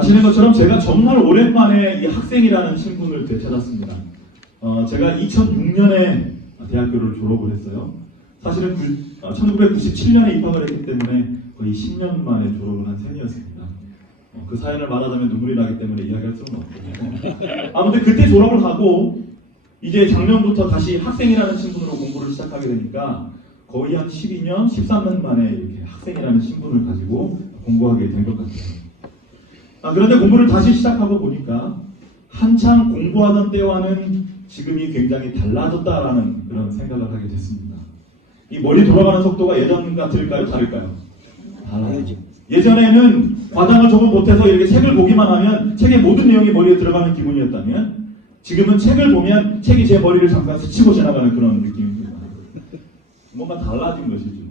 아시는 것처럼 제가 정말 오랜만에 이 학생이라는 신분을 되찾았습니다. 제가 2006년에 대학교를 졸업을 했어요. 사실은 1997년에 입학을 했기 때문에 거의 10년 만에 졸업을 한 셈이었습니다. 그 사연을 말하자면 눈물이 나기 때문에 이야기할 수는 없거든요. 아무튼 그때 졸업을 하고 이제 작년부터 다시 학생이라는 신분으로 공부를 시작하게 되니까 거의 한 12년, 13년 만에 이렇게 학생이라는 신분을 가지고 공부하게 된 것 같아요. 그런데 공부를 다시 시작하고 보니까 한창 공부하던 때와는 지금이 굉장히 달라졌다라는 그런 생각을 하게 됐습니다. 이 머리 돌아가는 속도가 예전 같을까요? 다를까요? 달라요. 예전에는 과장을 조금 못해서 이렇게 책을 보기만 하면 책의 모든 내용이 머리에 들어가는 기분이었다면 지금은 책을 보면 책이 제 머리를 잠깐 스치고 지나가는 그런 느낌입니다. 뭔가 달라진 것이죠.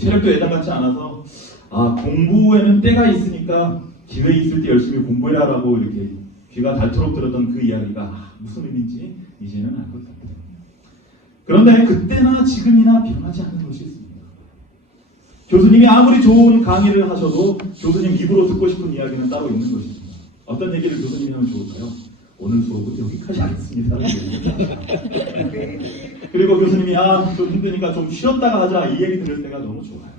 체력도 예전 같지 않아서 공부에는 때가 있으니까 기회 있을 때 열심히 공부해라라고 이렇게 귀가 닳도록 들었던 그 이야기가 무슨 의미인지 이제는 알 것 같아요. 그런데 그때나 지금이나 변하지 않는 것이 있습니다. 교수님이 아무리 좋은 강의를 하셔도 교수님 입으로 듣고 싶은 이야기는 따로 있는 것입니다. 어떤 얘기를 교수님이 하면 좋을까요? 오늘 수업은 여기까지 하겠습니다. 그리고 교수님이 좀 힘드니까 좀 쉬었다가 하자 이 얘기 들을 때가 너무 좋아요.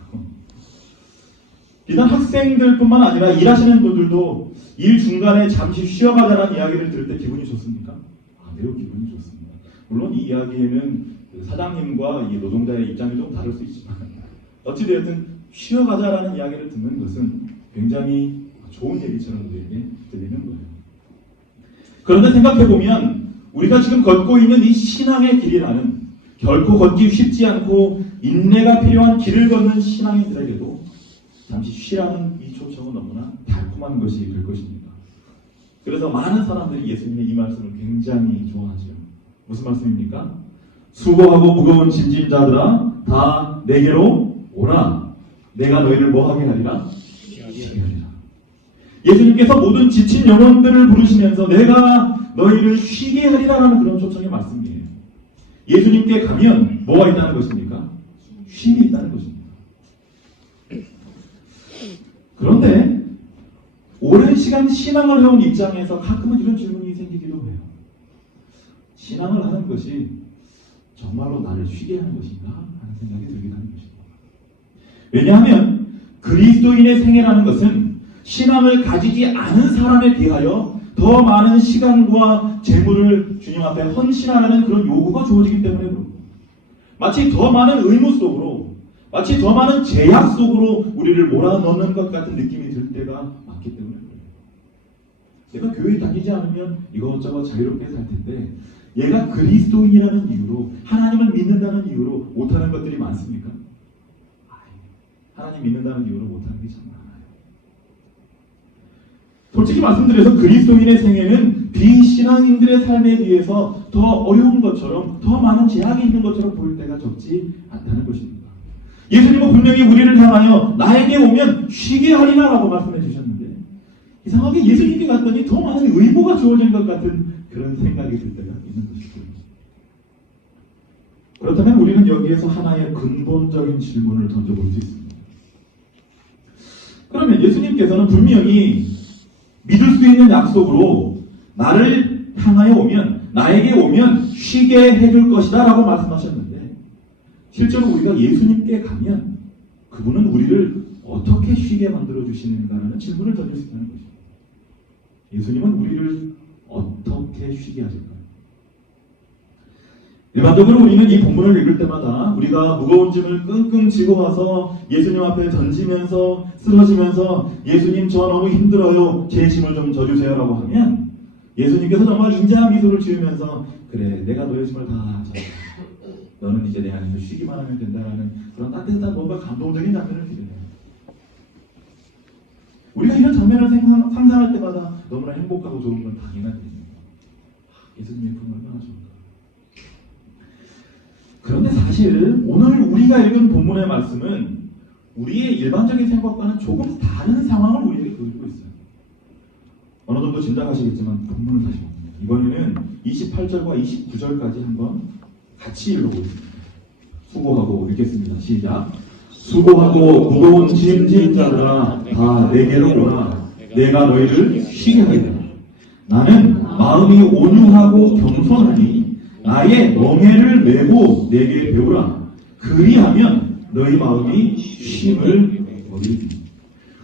비단 학생들뿐만 아니라 일하시는 분들도 일 중간에 잠시 쉬어가자는 이야기를 들을 때 기분이 좋습니까? 매우 기분이 좋습니다. 물론 이 이야기에는 사장님과 이 노동자의 입장이 좀 다를 수 있지만 어찌되었든 쉬어가자라는 이야기를 듣는 것은 굉장히 좋은 얘기처럼 우리에게 들리는 거예요. 그런데 생각해보면 우리가 지금 걷고 있는 이 신앙의 길이라는 결코 걷기 쉽지 않고 인내가 필요한 길을 걷는 신앙인들에게도 잠시 쉬라는 이 초청은 너무나 달콤한 것이 될 것입니다. 그래서 많은 사람들이 예수님의 이 말씀을 굉장히 좋아하죠. 무슨 말씀입니까? 수고하고 무거운 짐진 자들아 다 내게로 오라. 내가 너희를 뭐하게 하리라? 쉬게 하리라. 예수님께서 모든 지친 영혼들을 부르시면서 내가 너희를 쉬게 하리라라는 그런 초청의 말씀이에요. 예수님께 가면 뭐가 있다는 것입니까? 쉼이 있다는 것입니다. 그런데 오랜 시간 신앙을 해온 입장에서 가끔은 이런 질문이 생기기도 해요. 신앙을 하는 것이 정말로 나를 쉬게 하는 것인가 하는 생각이 들긴 하는 것입니다. 왜냐하면 그리스도인의 생애라는 것은 신앙을 가지지 않은 사람에 비하여 더 많은 시간과 재물을 주님 앞에 헌신하라는 그런 요구가 주어지기 때문에 그렇고 마치 더 많은 의무 속으로 마치 더 많은 제약 속으로 우리를 몰아넣는 것 같은 느낌이 들 때가 많기 때문에 그래요. 내가 교회 다니지 않으면 이것저것 자유롭게 살 텐데 얘가 그리스도인이라는 이유로 하나님을 믿는다는 이유로 못하는 것들이 많습니까? 하나님 믿는다는 이유로 못하는 게 참 많아요. 솔직히 말씀드려서 그리스도인의 생애는 비신앙인들의 삶에 비해서 더 어려운 것처럼 더 많은 제약이 있는 것처럼 보일 때가 적지 않다는 것입니다. 예수님은 분명히 우리를 향하여 나에게 오면 쉬게 하리라 라고 말씀해 주셨는데 이상하게 예수님께 갔더니 더 많은 의무가 주어진 것 같은 그런 생각이 들 때가 있는 것이죠. 그렇다면 우리는 여기에서 하나의 근본적인 질문을 던져볼 수 있습니다. 그러면 예수님께서는 분명히 믿을 수 있는 약속으로 나를 향하여 오면 나에게 오면 쉬게 해줄 것이다 라고 말씀하셨는데 실제로 우리가 예수님께 가면 그분은 우리를 어떻게 쉬게 만들어 주시는가라는 질문을 던질 수 있다는 것입니다. 예수님은 우리를 어떻게 쉬게 하실까요? 일반적으로 우리는 이 본문을 읽을 때마다 우리가 무거운 짐을 끙끙 지고 와서 예수님 앞에 던지면서 쓰러지면서 예수님 저 너무 힘들어요. 제 짐을 좀 져주세요 라고 하면 예수님께서 정말 인자한 미소를 지으면서 그래 내가 너의 짐을 다 져. 너는 이제 내 안에서 쉬기만 하면 된다라는 그런 따뜻한 뭔가 감동적인 장면을 드려요. 우리가 이런 장면을 상상할 때마다 너무나 행복하고 좋은 건 당연한 일입니다. 예수님의 품 얼마나 좋을까. 그런데 사실 오늘 우리가 읽은 본문의 말씀은 우리의 일반적인 생각과는 조금 다른 상황을 우리에게 보여주고 있어요. 어느 정도 짐작하시겠지만 본문을 다시 봅니다. 이번에는 28절과 29절까지 한번 같이 읽어보겠습니다. 수고하고 읽겠습니다. 시작. 수고하고 무거운 짐진 자들아 다 내게로 오라. 내가 너희를 쉬게 하리라. 나는 마음이 온유하고 겸손하니 나의 멍에를 메고 내게 배우라. 그리하면 너희 마음이 쉼을 얻으리니.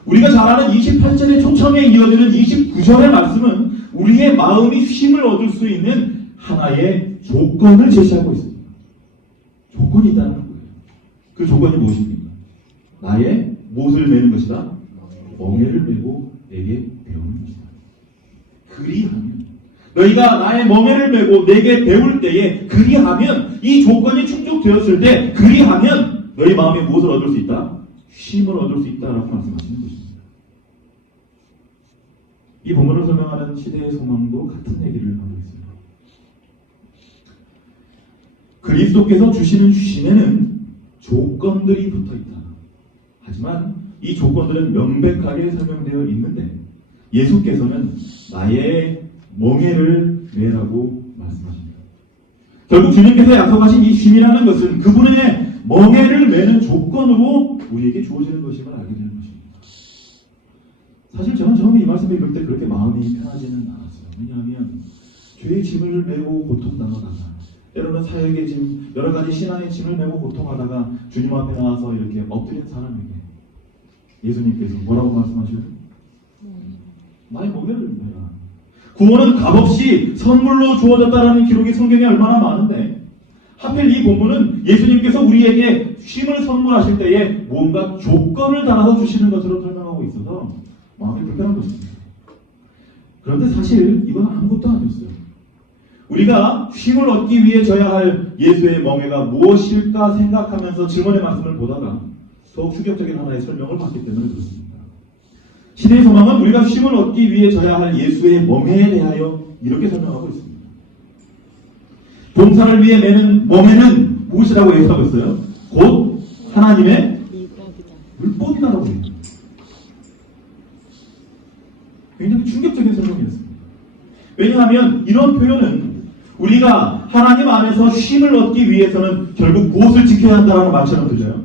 우리가 잘 아는 28절의 초청에 이어지는 29절의 말씀은 우리의 마음이 쉼을 얻을 수 있는 하나의 조건을 제시하고 있습니다. 조건이 있다는 거예요. 그 조건이 무엇입니까? 나의 무엇을 메는 것이다? 멍에를 메고 내게 배우는 것이다. 그리하면 너희가 나의 멍에를 메고 내게 배울 때에 그리하면 이 조건이 충족되었을 때 그리하면 너희 마음에 무엇을 얻을 수 있다? 쉼을 얻을 수 있다라고 말씀하시는 것입니다. 이 본문을 설명하는 시대의 소망도 같은 얘기를 하고 있습니다. 그리스도께서 주시는 쉼에는 조건들이 붙어 있다. 하지만 이 조건들은 명백하게 설명되어 있는데 예수께서는 나의 멍에를 메라고 말씀하십니다. 결국 주님께서 약속하신 이 쉼이라는 것은 그분의 멍에를 메는 조건으로 우리에게 주어지는 것임을 알게 되는 것입니다. 사실 저는 처음에 이 말씀을 읽을 때 그렇게 마음이 편하지는 않았어요. 왜냐하면 죄의 짐을 메고 고통당하다가 때로는 사역의 짐, 여러 가지 신앙의 짐을 메고 고통하다가 주님 앞에 나와서 이렇게 엎드린 사람에게 예수님께서 뭐라고 말씀하셔요? 나의 멍에를 메라. 구원은 값없이 선물로 주어졌다라는 기록이 성경에 얼마나 많은데 하필 이 본문은 예수님께서 우리에게 쉼을 선물하실 때에 뭔가 조건을 달아서 주시는 것으로 설명하고 있어서 마음이 불편한 것입니다. 그런데 사실 이건 아무것도 아니었어요. 우리가 쉼을 얻기 위해 져야 할 예수의 멍에가 무엇일까 생각하면서 증언의 말씀을 보다가 더욱 충격적인 하나의 설명을 받기 때문에 그렇습니다. 시대의 소망은 우리가 쉼을 얻기 위해 져야 할 예수의 멍에에 대하여 이렇게 설명하고 있습니다. 봉사를 위해 내는 멍에는 무엇이라고 얘기하고 있어요? 곧 하나님의 율법이다라고 얘기합니다. 굉장히 충격적인 설명이었습니다. 왜냐하면 이런 표현은 우리가 하나님 안에서 쉼을 얻기 위해서는 결국 무엇을 지켜야 한다는 말처럼 들려요?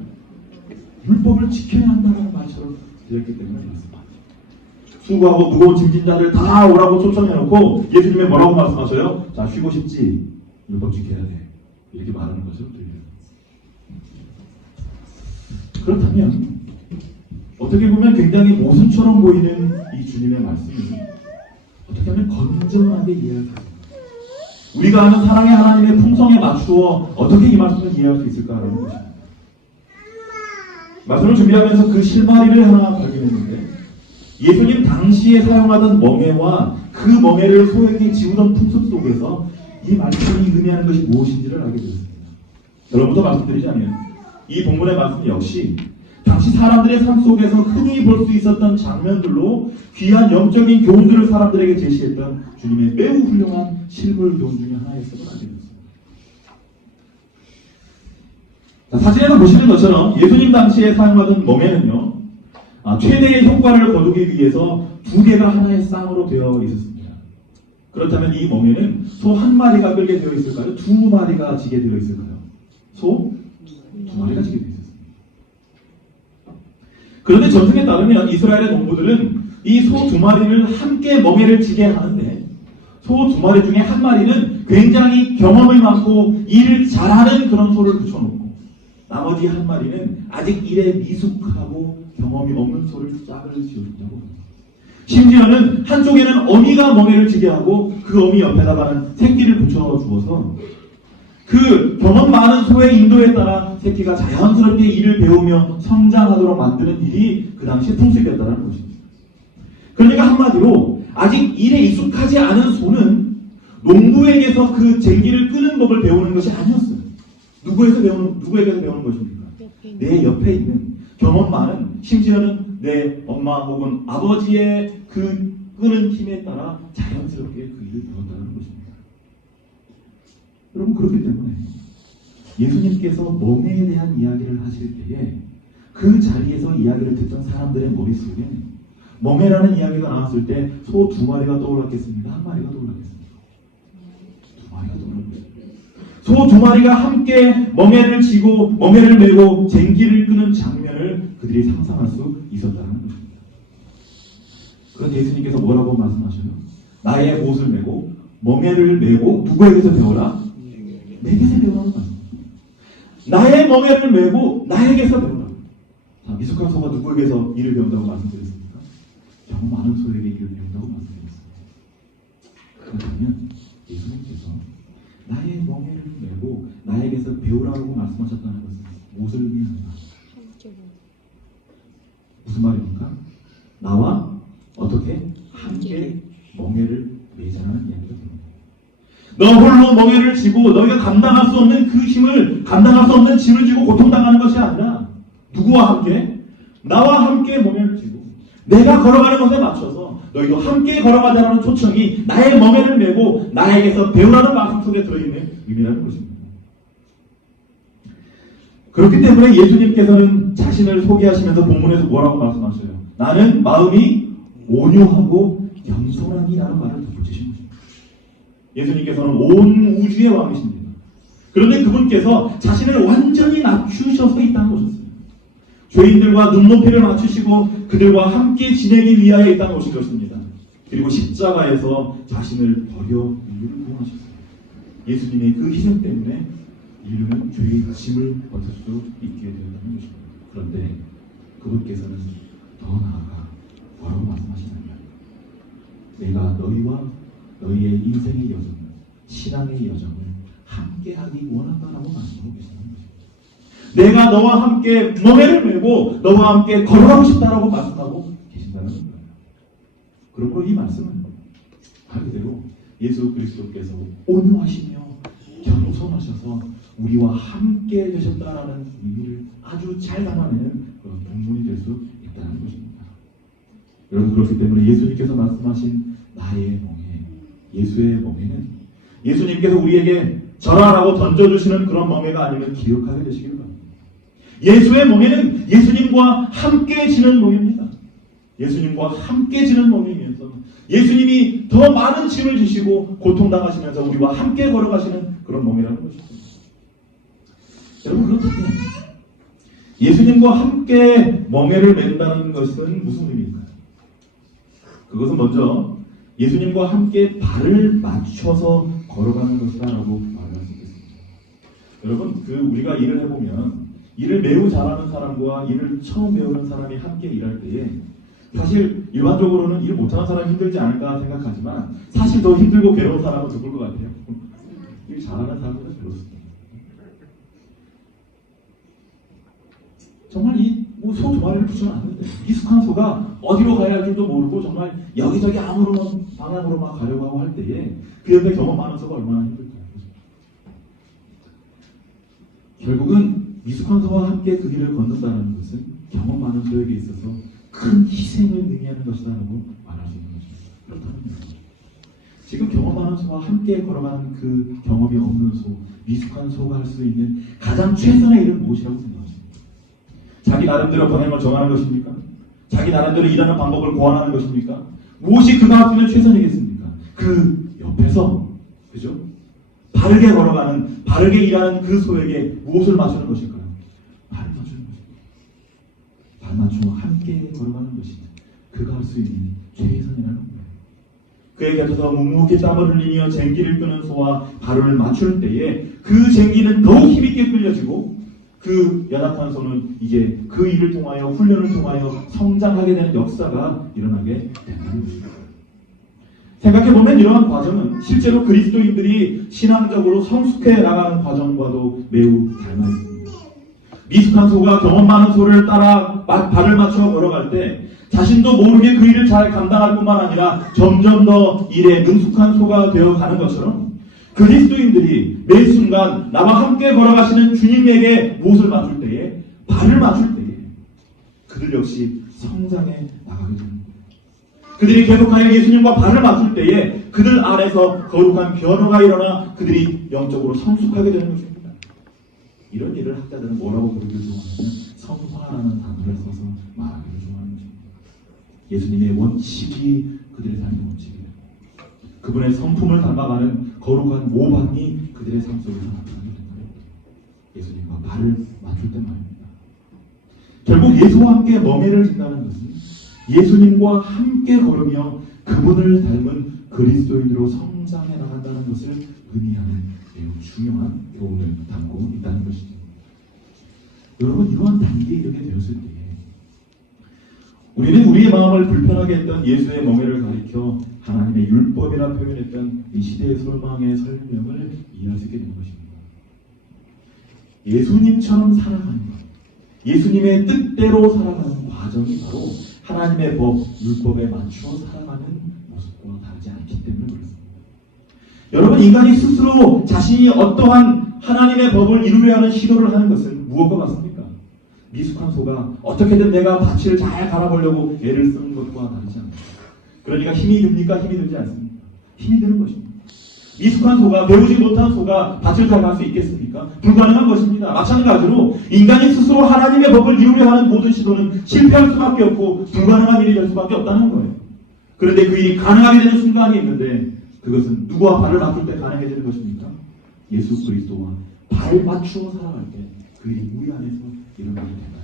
율법을 지켜야 한다는 말처럼 들렸기 때문에 그렇습니다. 수고하고 무거운 짐진 자들 다 오라고 초청해놓고 예수님이 뭐라고 말씀하셔요? 자, 쉬고 싶지? 율법 지켜야 돼. 이렇게 말하는 것으로 들려요. 그렇다면 어떻게 보면 굉장히 모순처럼 보이는 이 주님의 말씀이 어떻게 하면 건전하게 이해할 수 있습니다. 우리가 아는 사랑의 하나님의 품성에 맞추어 어떻게 이 말씀을 이해할 수 있을까라는 것입니다. 말씀을 준비하면서 그 실마리를 하나 발견했는데 예수님 당시에 사용하던 멍에와 그 멍에를 소에게 지우던 풍습 속에서 이 말씀이 의미하는 것이 무엇인지를 알게 되었습니다. 여러분도 말씀드리자면 이 본문의 말씀 역시 당시 사람들의 삶 속에서 흔히 볼 수 있었던 장면들로 귀한 영적인 교훈들을 사람들에게 제시했던 주님의 매우 훌륭한 실물 교훈 중에 하나였음을 알게 되었습니다. 사진에서 보시는 것처럼 예수님 당시에 사용하던 멍에는요, 최대의 효과를 거두기 위해서 두 개가 하나의 쌍으로 되어 있었습니다. 그렇다면 이 멍에는 소 한 마리가 끌게 되어 있을까요? 두 마리가 지게 되어 있을까요? 소 두 마리가 지게 되어 있었습니다. 그런데 전승에 따르면 이스라엘의 농부들은 이 소 두 마리를 함께 멍에를 지게 하는데 소 두 마리 중에 한 마리는 굉장히 경험이 많고 일을 잘하는 그런 소를 붙여놓고 나머지 한 마리는 아직 일에 미숙하고 경험이 없는 소를 짝을 지어준다고 합니다. 심지어는 한쪽에는 어미가 멍에를 지게 하고 그 어미 옆에다가는 새끼를 붙여주어서 그 경험 많은 소의 인도에 따라 새끼가 자연스럽게 일을 배우며 성장하도록 만드는 일이 그 당시의 풍습이었다는 것입니다. 그러니까 한마디로 아직 일에 익숙하지 않은 소는 농부에게서 그 쟁기를 끄는 법을 배우는 것이 아니었어요. 누구에게서 배우는 것입니까? 내 옆에 있는 경험 많은, 심지어는 내 엄마 혹은 아버지의 그 끄는 힘에 따라 자연스럽게 그 일을 배웠다는 것입니다. 여러분, 그렇기 때문에 예수님께서 멍에에 대한 이야기를 하실 때에 그 자리에서 이야기를 듣던 사람들의 머릿속에 멍에라는 이야기가 나왔을 때 소 두 마리가 떠올랐겠습니까? 한 마리가 떠올랐겠습니까? 두 마리가 떠올랐겠습니다. 소 두 마리가 함께 멍에를 지고 멍에를 메고 쟁기를 끄는 장면을 그들이 상상할 수 있었다는 것입니다. 그런데 예수님께서 뭐라고 말씀하셔요? 나의 옷을 메고 멍에를 메고 누구에게서 배워라? 내게서 배우라고 말씀합니다. 나의 멍에를 메고 나에게서 배우라. 자, 미숙한 소가 누구에게서 일을 배운다고 말씀드렸습니까? 경험 많은 소에게 일을 배운다고 말씀드렸습니다. 그렇다면 예수님께서 나의 멍에를 메고 나에게서 배우라고 말씀하셨다는 것은 무엇을 의미하는가? 무슨 말입니까? 나와 어떻게 함께 멍에를 매자라는 이야기가 됩니다. 너 홀로 멍에를 지고 너희가 감당할 수 없는 그 힘을, 감당할 수 없는 짐을 지고 고통당하는 것이 아니라 누구와 함께? 나와 함께 멍에를 지고 내가 걸어가는 것에 맞춰서 너희도 함께 걸어가자라는 초청이 나의 멍에를 메고 나에게서 배우라는 말씀 속에 들어있는 의미라는 것입니다. 그렇기 때문에 예수님께서는 자신을 소개하시면서 본문에서 뭐라고 말씀하셔요? 나는 마음이 온유하고 겸손하니라는 말을 덧붙이신 것입니다. 예수님께서는 온 우주의 왕이십니다. 그런데 그분께서 자신을 완전히 낮추셔서 이 땅에 오셨습니다. 죄인들과 눈높이를 맞추시고 그들과 함께 지내기 위하여 이 땅에 오신 것입니다. 그리고 십자가에서 자신을 버려 인류를 구원하셨습니다. 예수님의 그 희생 때문에 인류는 죄의 짐을 벗을 수 있게 되었다는 것입니다. 그런데 그분께서는 더 나아가 뭐라고 말씀하시냐면 내가 너희와 너희의 인생의 여정, 신앙의 여정을 함께하기 원한다라고 말씀하고 계시는 것입니다. 내가 너와 함께 멍에를 메고 너와 함께 걸어가고 싶다라고 말씀하고 계신다는 거예요. 그러므로 이 말씀은 말 그대로 예수 그리스도께서 온유하시며 겸손하셔서 우리와 함께 되셨다라는 의미를 아주 잘 담아내는 그런 본문이 될 수 있다는 것입니다. 여러분, 그렇기 때문에 예수님께서 말씀하신 나의 멍에, 예수의 멍에는 예수님께서 우리에게 절하라고 던져주시는 그런 멍에가 아니면 기억하게 되시기를 바랍니다. 예수의 멍에는 예수님과 함께 지는 멍입니다. 예수님과 함께 지는 멍이면서 예수님이 더 많은 짐을 지시고 고통당하시면서 우리와 함께 걸어가시는 그런 멍이라는 것입니다. 여러분, 그렇다면 예수님과 함께 멍에를 맨다는 것은 무슨 의미일까요? 그것은 먼저 예수님과 함께 발을 맞춰서 걸어가는 것이다라고 말할 수 있겠습니다. 여러분, 우리가 일을 해보면 일을 매우 잘하는 사람과 일을 처음 배우는 사람이 함께 일할 때에 사실 일반적으로는 일 못하는 사람이 힘들지 않을까 생각하지만 사실 더 힘들고 괴로운 사람은 누굴 것 같아요? 일 잘하는 사람들은 그렇습니다. 정말 소 두 마리를 붙여는 않는데 미숙한 소가 어디로 가야 할 줄도 모르고 정말 여기저기 아무런 방향으로만 가려고 하고 할 때에 그 옆에 경험 많은 소가 얼마나 힘들까요? 결국은 미숙한 소와 함께 그 길을 걷는다는 것은 경험 많은 소에게 있어서 큰 희생을 의미하는 것이라고 말할 수 있는 것입니다. 그렇다면 지금 경험 많은 소와 함께 걸어가는 그 경험이 없는 소, 미숙한 소가 할 수 있는 가장 최선의 일은 무엇이라고 생각하십니까? 자기 나름대로 방향을 정하는 것입니까? 자기 나름대로 일하는 방법을 고안하는 것입니까? 무엇이 그가 할 수 있는 최선이겠습니까? 그 옆에서, 그죠? 바르게 걸어가는, 바르게 일하는 그 소에게 무엇을 맞추는 것일까요? 발을 맞추는 것입니다. 발 맞추고 함께 걸어가는 것이 그가 할 수 있는 최선이라는 거예요. 그의 곁에서 묵묵히 땀을 흘리며 쟁기를 끄는 소와 발을 맞출 때에 그 쟁기는 더욱 힘있게 끌려지고 그 연약한 소는 이제 그 일을 통하여 훈련을 통하여 성장하게 되는 역사가 일어나게 된다는 것입니다. 생각해보면 이러한 과정은 실제로 그리스도인들이 신앙적으로 성숙해 나가는 과정과도 매우 닮아 있습니다. 미숙한 소가 경험 많은 소를 따라 발을 맞춰 걸어갈 때 자신도 모르게 그 일을 잘 감당할 뿐만 아니라 점점 더 일에 능숙한 소가 되어가는 것처럼 그리스도인들이 매 순간 나와 함께 걸어가시는 주님에게 무엇을 맞출 때에 발을 맞출 때에 그들 역시 성장해 나가게 됩니다. 그들이 계속하여 예수님과 발을 맞출 때에 그들 안에서 거룩한 변화가 일어나 그들이 영적으로 성숙하게 되는 것입니다. 이런 일을 학자들은 뭐라고 부르기를 좋아하냐면 성화라는 단어를 써서 말하기를 좋아하는 것입니다. 예수님의 원칙이 그들의 삶의 원칙이에요. 그분의 성품을 담아가는 거룩한 모방이 그들의 삶 속에서 나타나게 됩니다. 예수님과 발을 맞출 때 말입니다. 결국 예수와 함께 멍에를 진다는 것은 예수님과 함께 걸으며 그분을 닮은 그리스도인으로 성장해 나간다는 것을 의미하는 매우 중요한 교훈을 담고 있다는 것이죠. 여러분, 이러한 단계에 이르게 되었을 때에 우리는 우리의 마음을 불편하게 했던 예수의 멍에를 가리켜 하나님의 율법이라 표현했던 이 시대의 소망의 설명을 이해할 수 있게 된 것입니다. 예수님처럼 살아가는 것, 예수님의 뜻대로 살아가는 과정이 바로 하나님의 법, 율법에 맞추어 살아가는 모습과 다르지 않기 때문에 그렇습니다. 여러분, 인간이 스스로 자신이 어떠한 하나님의 법을 이루려 하는 시도를 하는 것은 무엇과 같습니까? 미숙한 소가 어떻게든 내가 밭을 잘 갈아보려고 애를 쓰는 것과 다르지 않습니다. 그러니까 힘이 듭니까? 힘이 들지 않습니까? 힘이 드는 것입니다. 미숙한 소가, 배우지 못한 소가 밭을 잘 갈 수 있겠습니까? 불가능한 것입니다. 마찬가지로 인간이 스스로 하나님의 법을 이루려 하는 모든 시도는 실패할 수밖에 없고 불가능한 일이 될 수밖에 없다는 거예요. 그런데 그 일이 가능하게 되는 순간이 있는데 그것은 누구와 발을 맞출 때 가능해지는 것입니까? 예수 그리스도와 발 맞추어 살아갈 때 그 일이 우리 안에서 일어나게 된다는 것입니다.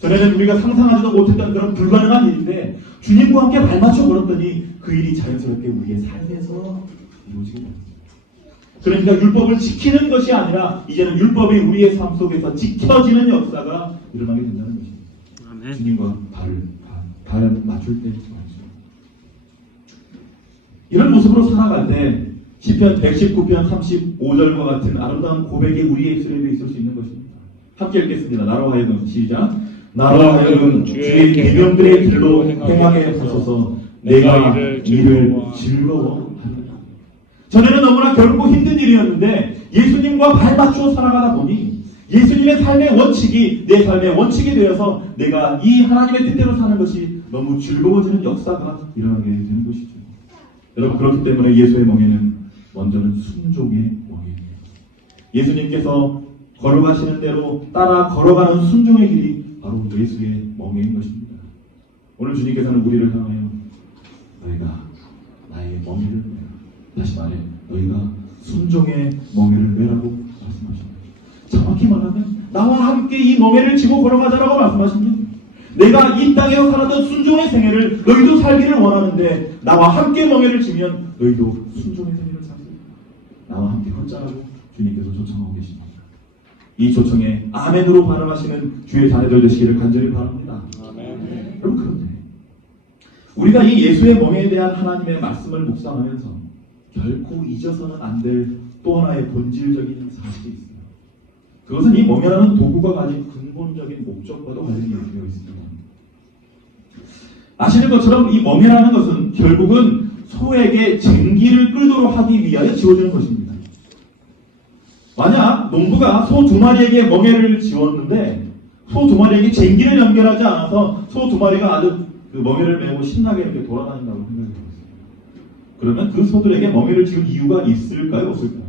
전에는 우리가 상상하지도 못했던 그런 불가능한 일인데 주님과 함께 발 맞춰 걸었더니 그 일이 자연스럽게 우리의 삶에서 이루어지게 됩니다. 그러니까 율법을 지키는 것이 아니라 이제는 율법이 우리의 삶 속에서 지켜지는 역사가 일어나게 된다는 것입니다. 아멘. 주님과 발 맞출 때 말이죠. 이런 모습으로 살아갈 때 시편 119편 35절과 같은 아름다운 고백이 우리의 입술에 있을 수 있는 것입니다. 함께 읽겠습니다. 나로 하여금 시작. 나로 하여금 주의 계명들의 길로 행하게 하소서. 내가 이를 즐거워하리라. 전에는 너무나 결코 힘든 일이었는데 예수님과 발 맞추어 살아가다 보니 예수님의 삶의 원칙이 내 삶의 원칙이 되어서 내가 이 하나님의 뜻대로 사는 것이 너무 즐거워지는 역사가 일어나게 되는 것이죠. 여러분, 그렇기 때문에 예수의 멍에는 먼저는 순종의 멍에입니다. 예수님께서 걸어가시는 대로 따라 걸어가는 순종의 길이 바로 예수의 멍에인 것입니다. 오늘 주님께서는 우리를 향하여 너희가 나의 멍에를 메라. 다시 말해 너희가 순종의 멍에를 메라고 말씀하십니다. 정확히 말하면 나와 함께 이 멍에를 지고 걸어가자라고 말씀하십니다. 내가 이 땅에서 살았던 순종의 생애를 너희도 살기를 원하는데 나와 함께 멍에를 지면 너희도 순종의 생애를 살게. 나와 함께 걷자라고 주님께서 초청하고 계십니다. 이 초청에 아멘으로 반응하시는 주의 자녀들 되시기를 간절히 바랍니다. 아멘. 여러분, 그런데 우리가 이 예수의 멍에에 대한 하나님의 말씀을 묵상하면서 결코 잊어서는 안 될 또 하나의 본질적인 사실이 있습니다. 그것은 이 멍에라는 도구가 가진 근본적인 목적과도 관련이 되어 있습니다. 아시는 것처럼 이 멍에라는 것은 결국은 소에게 쟁기를 끌도록 하기 위하여 지어지는 것입니다. 만약 농부가 소 두 마리에게 멍에를 지었는데 소 두 마리에게 쟁기를 연결하지 않아서 소 두 마리가 아주 그 멍에를 메고 신나게 이렇게 돌아다닌다고 생각해보겠습니다. 그러면 그 소들에게 멍에를 지을 이유가 있을까요? 없을까요?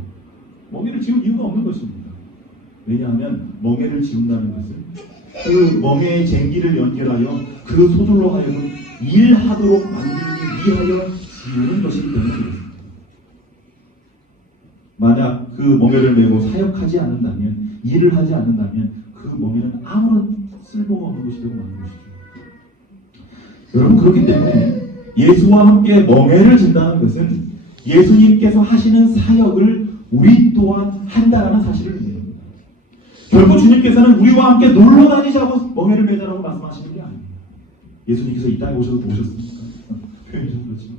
멍에를 지을 이유가 없는 것입니다. 왜냐하면 멍에를 지운다는 것은 그 멍에의 쟁기를 연결하여 그 소들로 하여금 일하도록 만들기 위하여 지우는 것이기 때문에 그렇습니다. 만약 그 멍에를 메고 사역하지 않는다면, 일을 하지 않는다면 그 멍에는 아무런 쓸모가 없는 것이 되고 마는 것이죠. 여러분, 그렇기 때문에 예수와 함께 멍에를 진다는 것은 예수님께서 하시는 사역을 우리 또한 한다는 사실을 의미합니다. 결국 주님께서는 우리와 함께 놀러 다니자고 멍에를 매자라고 말씀하시는 게 아닙니다. 예수님께서 이 땅에 오셨습니까? 표현이 좀 그렇지만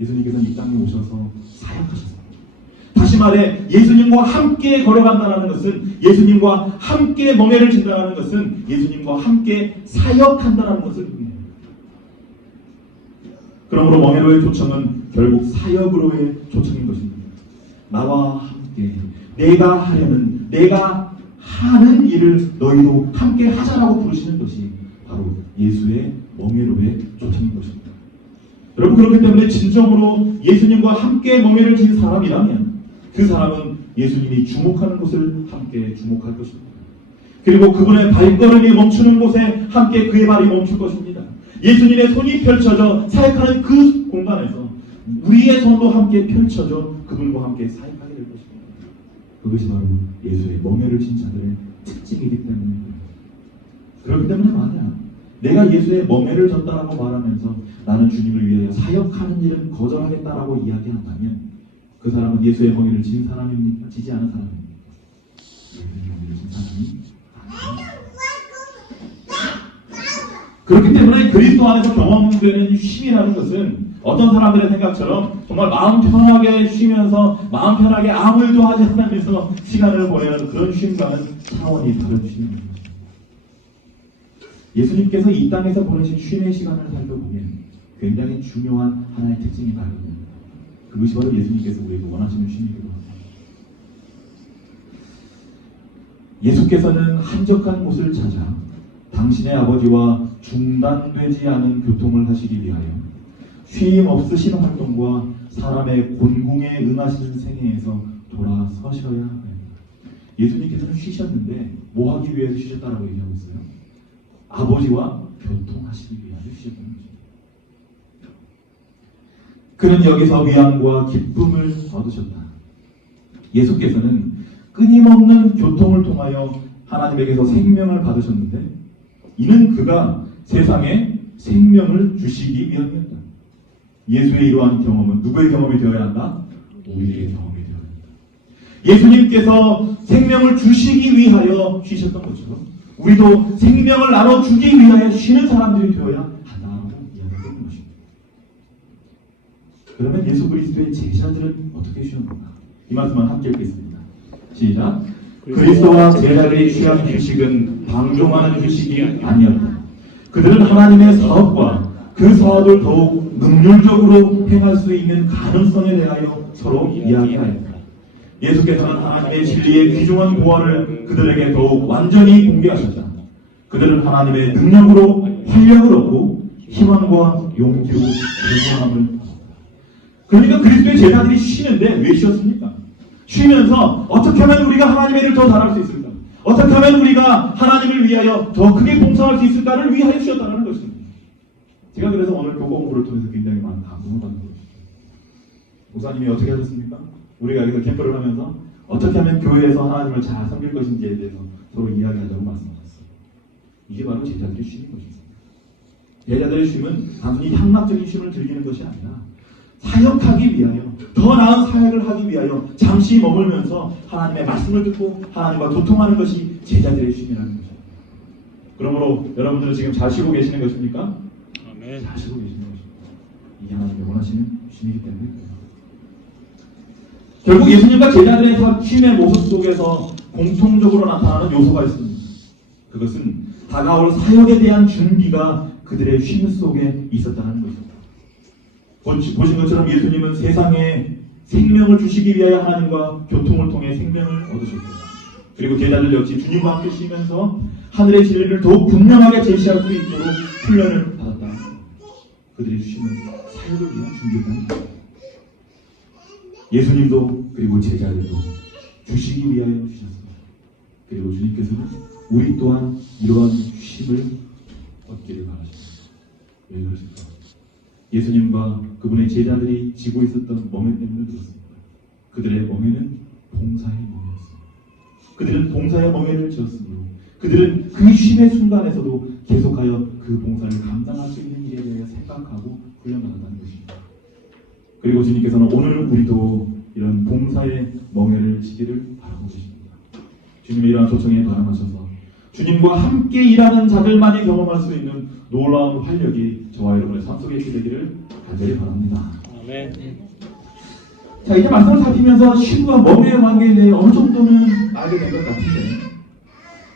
예수님께서는 이 땅에 오셔서 사역하셨습니다. 다시 말해 예수님과 함께 걸어간다는 것은, 예수님과 함께 멍에를 진다는 것은 예수님과 함께 사역한다는 것을 의미합니다. 그러므로 멍에로의 초청은 결국 사역으로의 초청인 것입니다. 나와 함께 내가 하려는, 내가 하는 일을 너희도 함께 하자라고 부르시는 것이 바로 예수의 멍에로의 초청인 것입니다. 여러분, 그렇기 때문에 진정으로 예수님과 함께 멍에를 진 사람이라면 그 사람은 예수님이 주목하는 곳을 함께 주목할 것입니다. 그리고 그분의 발걸음이 멈추는 곳에 함께 그의 발이 멈출 것입니다. 예수님의 손이 펼쳐져 사역하는 그 공간에서 우리의 손도 함께 펼쳐져 그분과 함께 사역하게 될 것입니다. 그것이 바로 예수의 멍에를 진 자들의 특징이기 때문입니다. 그렇기 때문에 만약 내가 예수의 멍에를 졌다라고 말하면서 나는 주님을 위하여 사역하는 일은 거절하겠다라고 이야기한다면 그 사람은 예수의 멍에를 진 사람입니까? 지지 않은 사람입니까? 예수의 멍에를 진 사람이 아닙니다. 그렇기 때문에 그리스도 안에서 경험되는 쉼이라는 것은 어떤 사람들의 생각처럼 정말 마음 편하게 쉬면서 마음 편하게 아무 일도 하지 않으면서 시간을 보내는 그런 쉼과는 차원이 다른 쉼입니다. 예수님께서 이 땅에서 보내신 쉼의 시간을 살펴보면 굉장히 중요한 하나의 특징이 발견됩니다. 그것이 바로 예수님께서 우리에게 원하시는 쉼이기도 합니다. 예수께서는 한적한 곳을 찾아 당신의 아버지와 중단되지 않은 교통을 하시기 위하여 쉼 없으신 활동과 사람의 곤궁에 응하시는 생애에서 돌아서셔야 합니다. 예수님께서는 쉬셨는데 뭐 하기 위해서 쉬셨다라고 얘기하고 있어요? 아버지와 교통하시기 위하여 쉬셨다는 것입니다. 그는 여기서 위안과 기쁨을 얻으셨다. 예수께서는 끊임없는 교통을 통하여 하나님에게서 생명을 받으셨는데 이는 그가 세상에 생명을 주시기 위함이었다. 예수의 이러한 경험은 누구의 경험이 되어야 한다? 우리의 경험이 되어야 한다. 예수님께서 생명을 주시기 위하여 쉬셨던 것처럼 우리도 생명을 나눠주기 위하여 쉬는 사람들이 되어야 한다고 이야기하는 것입니다. 그러면 예수 그리스도의 제자들은 어떻게 쉬었는가? 이 말씀만 함께 읽겠습니다. 시작. 그리스도와 제자들이 취한 휴식은 방종하는 휴식이 아니었다. 그들은 하나님의 사업과 그 사업을 더욱 능률적으로 행할 수 있는 가능성에 대하여 서로 이야기하였다. 예수께서는 하나님의 진리의 귀중한 보화를 그들에게 더욱 완전히 공개하셨다. 그들은 하나님의 능력으로 활력을 얻고 희망과 용기로 건강함을 얻었다. 그러니까 그리스도의 제자들이 쉬는데 왜 쉬었습니까? 쉬면서 어떻게 하면 우리가 하나님의 일을 더 잘할 수 있을까? 어떻게 하면 우리가 하나님을 위하여 더 크게 봉사할 수 있을까를 위하여 쉬었다는 것입니다. 제가 그래서 오늘 교과 공부를 통해서 굉장히 많은 감동을 받는 것입니다. 목사님이 어떻게 하셨습니까? 우리가 여기서 캠프를 하면서 어떻게 하면 교회에서 하나님을 잘 섬길 것인지에 대해서 서로 이야기하자고 말씀하셨어요. 이게 바로 제자들의 쉼인 것입니다. 제자들의 쉼은 단순히 향락적인 쉼을 즐기는 것이 아니라 사역하기 위하여 더 나은 사역을 하기 위하여 잠시 머물면서 하나님의 말씀을 듣고 하나님과 소통하는 것이 제자들의 쉼이라는 것입니다. 그러므로 여러분들은 지금 잘 쉬고 계시는 것입니까? 아멘. 잘 쉬고 계시는 것입니다. 이게 하나님의 원하시는 쉼이기 때문에 결국 예수님과 제자들의 쉼의 모습 속에서 공통적으로 나타나는 요소가 있습니다. 그것은 다가올 사역에 대한 준비가 그들의 쉼 속에 있었다는 것입니다. 보신 것처럼 예수님은 세상에 생명을 주시기 위하여 하나님과 교통을 통해 생명을 얻으셨습니다. 그리고 제자들 역시 주님과 함께 쉬면서 하늘의 진리를 더욱 분명하게 제시할 수 있도록 훈련을 받았다. 그들의 쉼은 사역을 위한 준비였다. 예수님도 그리고 제자들도 주시기 위하여 주셨습니다. 그리고 주님께서는 우리 또한 이러한 쉼을 얻기를 바라십니다. 왜 그러실까? 예수님과 그분의 제자들이 지고 있었던 멍에 때문에 그렇습니다. 그들의 멍에는 봉사의 멍에였습니다. 그들은 봉사의 멍에를 지었으므로 그들은 그 쉼의 순간에서도 계속하여 그 봉사를 감당할 수 있는 일에 대해 생각하고 훈련받았다는 것입니다. 그리고 주님께서는 오늘 우리도 이런 봉사의 멍에를 지기를 바라고 계십니다. 주님의 이러한 초청에 반응하셔서 주님과 함께 일하는 자들만이 경험할 수 있는 놀라운 활력이 저와 여러분의 삶 속에 있게 되기를 간절히 바랍니다. 아멘. 자, 이제 말씀을 살피면서 쉼과 멍에의 관계에 대해 어느 정도는 알게 된 것 같은데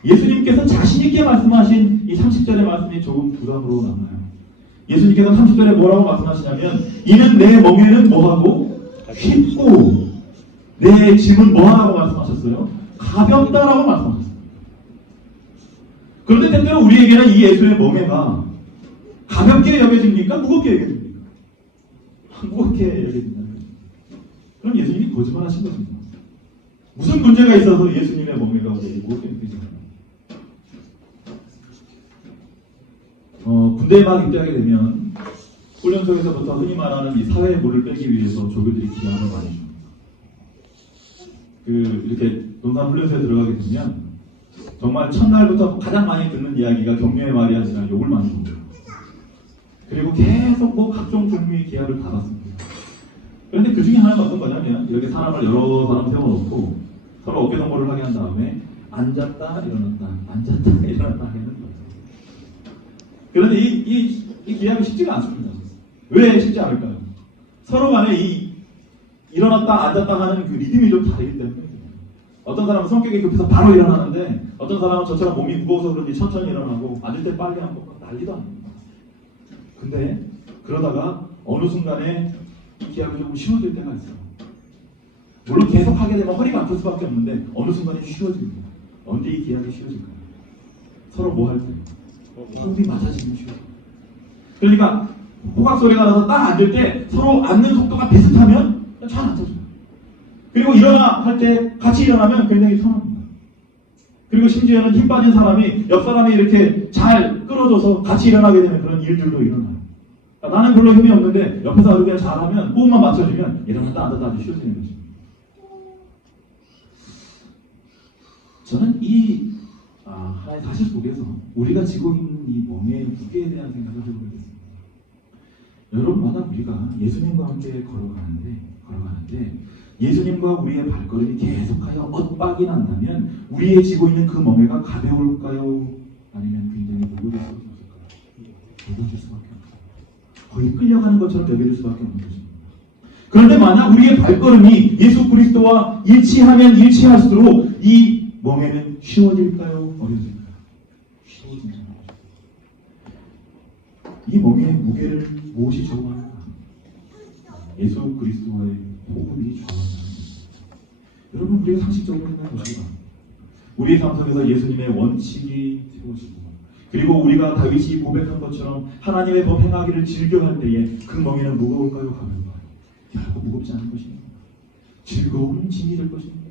예수님께서 자신 있게 말씀하신 이 30절의 말씀이 조금 부담으로 남아요. 예수님께서 30절에 뭐라고 말씀하시냐면 이는 내 멍에는 뭐하고 쉽고 내 짐은 뭐하라고 말씀하셨어요? 가볍다라고 말씀하셨어요. 그런데 때때로 우리에게는 이 예수의 멍에가 가볍게 여겨집니까? 무겁게 여겨집니까? 무겁게 여겨진다는 거죠. 그럼 예수님이 거짓말하신 것입니다. 무슨 문제가 있어서 예수님의 멍에가 우리에게 무겁게 느껴지나요? 군대에 막 입대하게 되면 훈련소에서부터 흔히 말하는 이 사회의 물을 빼기 위해서 조교들이 기합을 많이 줍니다. 이렇게 논산 훈련소에 들어가게 되면 정말 첫날부터 가장 많이 듣는 이야기가 격려의 말이 아니라 욕을 많이 듣는 거예요. 그리고 계속 뭐 각종 종류의 기합을 받았습니다. 그런데 그 중에 하나가 어떤 거냐면 이렇게 사람을 여러 사람 세워놓고 서로 어깨 동무를 하게 한 다음에 앉았다 일어났다 앉았다 일어났다 하게 하는 거예요. 그런데 이 기합이 쉽지가 않습니다. 왜 쉽지 않을까요? 서로 간에 이 일어났다 앉았다 하는 그 리듬이 좀 다르기 때문에 어떤 사람은 성격이 급해서 바로 일어나는데 어떤 사람은 저처럼 몸이 무거워서 그런지 천천히 일어나고 앉을 때 빨리 앉고 난리도 아닙니다. 근데 그러다가 어느 순간에 이 기합이 조금 쉬워질 때가 있어요. 물론 계속 하게 되면 허리가 아플 수밖에 없는데 어느 순간에 쉬워집니다. 언제 이 기합이 쉬워질까요? 서로 뭐 할 때? 호흡이 맞아지면 쉬워져요. 그러니까 호각 소리가 나서 딱 앉을 때 서로 앉는 속도가 비슷하면 잘 앉아져요. 그리고 일어나 할 때 같이 일어나면 굉장히 편합니다. 그리고 심지어는 힘 빠진 사람이 옆 사람이 이렇게 잘 끌어줘서 같이 일어나게 되는 그런 일들도 일어나요. 그러니까 나는 별로 힘이 없는데 옆에서 이렇게 잘하면 호흡만 맞춰주면 일어났다 앉았다 아주 쉬워지는 거죠. 저는 이 하나의 사실 속에서 우리가 지고 있는 이 몸의 무게에 대한 생각을 해보게 됐습니다. 여러분마다 우리가 예수님과 함께 걸어가는데 예수님과 우리의 발걸음이 계속하여 엇박이 난다면 우리의 지고 있는 그 몸매가 가벼울까요? 아니면 굉장히 무거워질 수밖에 없을까요? 무거워질 수밖에 없어요. 거의 끌려가는 것처럼 여겨질 수밖에 없는 것입니다. 그런데 만약 우리의 발걸음이 예수 그리스도와 일치하면 일치할수록 이 몸매는 쉬워질까요? 어려질까요? 쉬워집니다. 이 몸의 무게를 무엇이 좌우하는가? 예수 그리스도와의 호흡이 좌우하는 여러분 우리가 상식적으로 생각해 보시다. 우리의 삶 속에서 예수님의 원칙이 세워지고 그리고 우리가 다윗이 고백한 것처럼 하나님의 법 행하기를 즐겨할 때에 그 멍에는 무거울까요? 가벼울까요? 결코 무겁지 않은 것입니다. 즐거운 짐이 될 것입니다.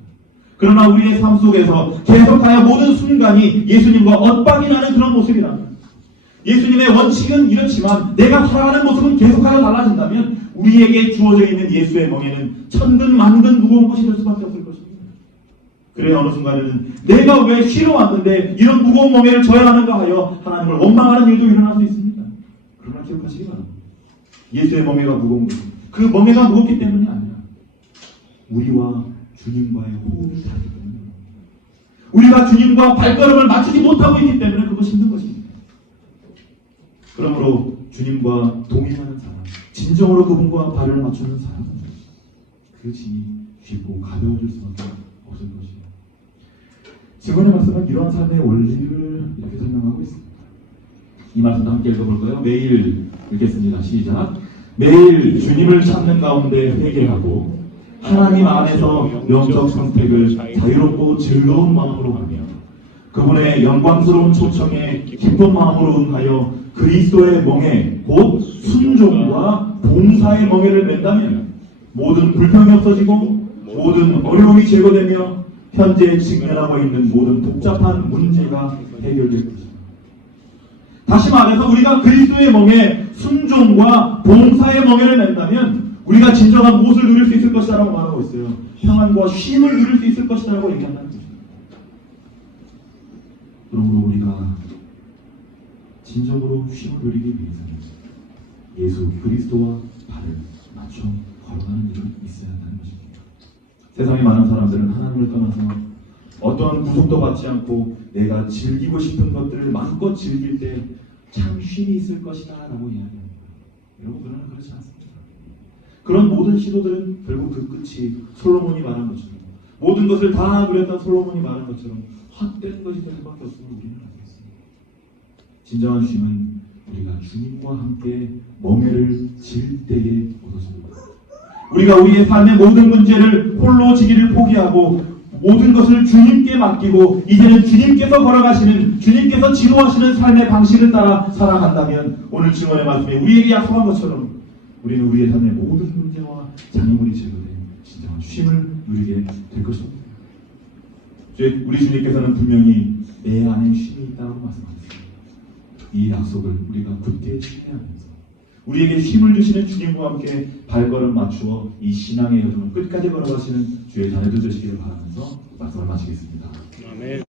그러나 우리의 삶 속에서 계속하여 모든 순간이 예수님과 엇박이 나는 그런 모습이라면 예수님의 원칙은 이렇지만 내가 살아가는 모습은 계속하여 달라진다면 우리에게 주어져 있는 예수의 멍에는 천근 만근 무거운 것이 될 수밖에 없을 것입니다. 그래 어느 순간에는 내가 왜 쉬러 왔는데 이런 무거운 멍에를 져야 하는가 하여 하나님을 원망하는 일도 일어날 수 있습니다. 그러나 기억하시기 바랍니다. 예수의 멍에가 무거운 것, 그 멍에가 무겁기 때문이 아니라 우리와 주님과의 호흡이 다르기 때문입니다. 우리가 주님과 발걸음을 맞추지 못하고 있기 때문에 그것이 힘든 것입니다. 그러므로 주님과 동행하는 사람, 진정으로 그분과 발을 맞추는 사람은 그 짐이 쉽고 가벼워질 수밖에 없을 것입니다. 지금의 말씀은 이러한 삶의 원리를 이렇게 설명하고 있습니다. 이 말씀도 함께 읽어볼까요? 매일 읽겠습니다. 시작. 매일 주님을 찾는 가운데 회개하고 하나님 안에서 영적 선택을 자유롭고 즐거운 마음으로 하며 그분의 영광스러운 초청에 기쁜 마음으로 응하여 그리스도의 멍에 곧 순종과 봉사의 멍에를 맨다면 모든 불평이 없어지고 모든 어려움이 제거되며 현재 직면하고 있는 모든 복잡한 문제가 해결될 것입니다. 다시 말해서 우리가 그리스도의 멍에 순종과 봉사의 멍에를 맨다면 우리가 진정한 무엇을 누릴 수 있을 것이라고 말하고 있어요. 평안과 쉼을 누릴 수 있을 것이라고 얘기한다는 것입니다. 그러므로 우리가 진정으로 쉼을 누리기 위해서는 예수 그리스도와 발을 맞춰 걸어가는 일은 있어야 한다는 것입니다. 세상의 많은 사람들은 하나님을 떠나서 어떠한 구속도 받지 않고 내가 즐기고 싶은 것들을 마음껏 즐길 때 참 쉼이 있을 것이다 라고 이야기합니다. 여러분 그러나 그렇지 않습니다. 그런 모든 시도들은 결국 그 끝이 솔로몬이 말한 것처럼 모든 것을 다 누렸던 솔로몬이 말한 것처럼 헛된 것이 될 수밖에 없음을 우리는 알고 있습니다. 진정한 쉼은 우리가 주님과 함께 멍에를 질 때에 얻어집니다. 우리가 우리의 삶의 모든 문제를 홀로 지기를 포기하고 모든 것을 주님께 맡기고 이제는 주님께서 걸어가시는 주님께서 지도하시는 삶의 방식을 따라 살아간다면 오늘 증언의 말씀에 우리에게 약속한 것처럼 우리는 우리의 삶의 모든 문제와 장애물이 제거된 진정한 쉼을 누리게 될 것입니다. 우리 주님께서는 분명히 내 안에 쉼이 있다고 말씀하셨습니다. 이 약속을 우리가 굳게 신뢰하면서 우리에게 힘을 주시는 주님과 함께 발걸음 맞추어 이 신앙의 여정을 끝까지 걸어가시는 주의 자녀들 되시기를 바라면서 말씀을 마치겠습니다. 아멘.